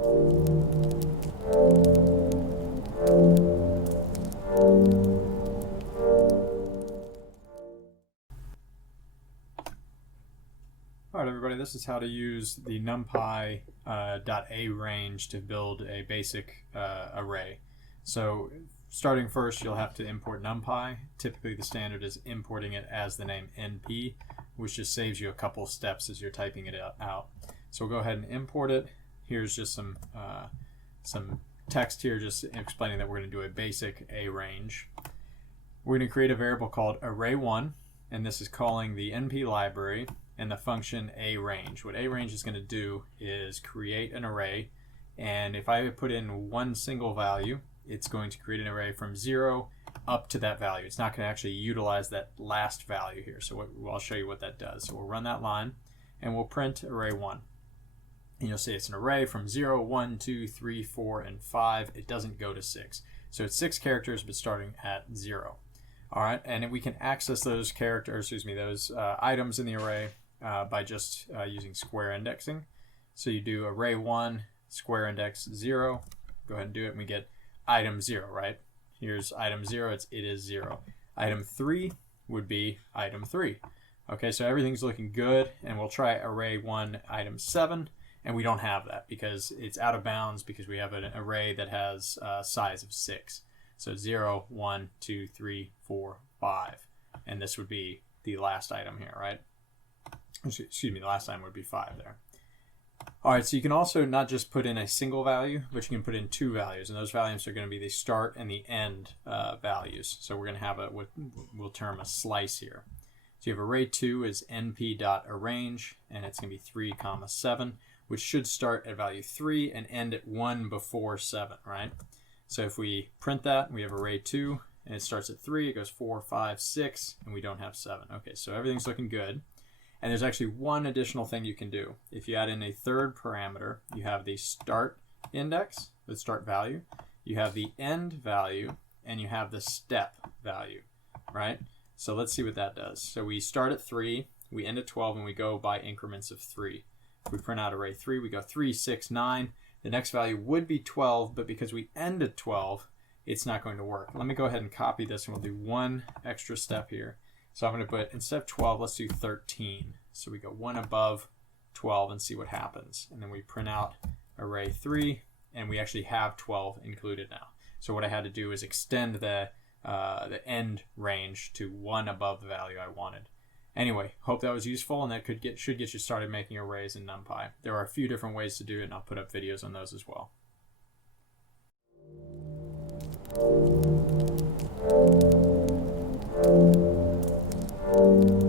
Alright everybody, this is how to use the Numpy .arange to build a basic array. So starting first, you'll have to import Numpy. Typically the standard is importing it as the name NP, which just saves you a couple steps as you're typing it out. So we'll go ahead and import it. Here's just some text here just explaining that we're going to do a basic arange. We're going to create a variable called array1, and this is calling the NP library and the function arange. What arange is going to do is create an array, and if I put in one single value, it's going to create an array from 0 up to that value. It's not going to actually utilize that last value here. So I'll show you what that does. So we'll run that line and we'll print array1. And you'll see it's an array from 0, 1, 2, 3, 4, and 5. It doesn't go to 6. So it's 6 characters but starting at 0. Alright, and we can access those those items in the array by just using square indexing. So you do array1 square index 0, go ahead and do it, and we get item 0, right? Here's item 0, it is 0. Item 3 would be item 3. Okay, so everything's looking good, and we'll try array1 item 7, and we don't have that because it's out of bounds because we have an array that has a size of 6. So 0, 1, 2, 3, 4, 5, and this would be the last item here, right? Excuse me, the last item would be 5 there. Alright, so you can also not just put in a single value, but you can put in 2 values, and those values are going to be the start and the end values. So we're going to have what we'll term a slice here. So you have array2 is np.arange, and it's going to be 3, 7, which should start at value 3 and end at 1 before 7, right? So if we print that, we have array2, and it starts at 3, it goes 4, 5, 6, and we don't have 7. Okay, so everything's looking good. And there's actually one additional thing you can do. If you add in a third parameter, you have the start index, the start value, you have the end value, and you have the step value, right? So let's see what that does. So we start at 3, we end at 12, and we go by increments of 3. If we print out array 3, we go 3, 6, 9. The next value would be 12, but because we end at 12, it's not going to work. Let me go ahead and copy this, and we'll do one extra step here. So I'm going to put, instead of 12, let's do 13. So we go one above 12 and see what happens. And then we print out array 3, and we actually have 12 included now. So what I had to do is extend the end range to 1 above the value I wanted. Anyway, hope that was useful, and that should get you started making arrays in Numpy. There are a few different ways to do it, and I'll put up videos on those as well. Thank you.